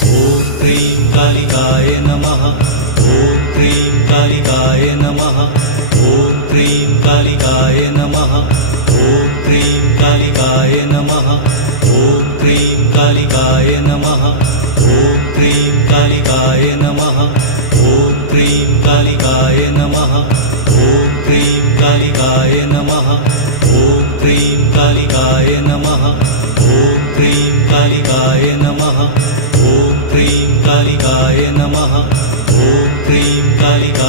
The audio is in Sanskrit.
ॐ क्रीं कालिकाय नमः। ॐ क्रीं कालिकाय नमः। ॐ क्रीं कालिकाय नमः। ॐ क्रीं कालिकाय नमः। ॐ क्रीं कालिकाय नमः। ॐ क्रीं कालिकाय नमः। ॐ क्रीं कालिकाय नमः। ॐ क्रीं कालिकाय नमः। ॐ क्रीं कालिकाय नमः। ॐ क्रीं कालिकाय नमः। ॐ क्रीं कालिकाय नमः। ॐ क्रीं कालिकाय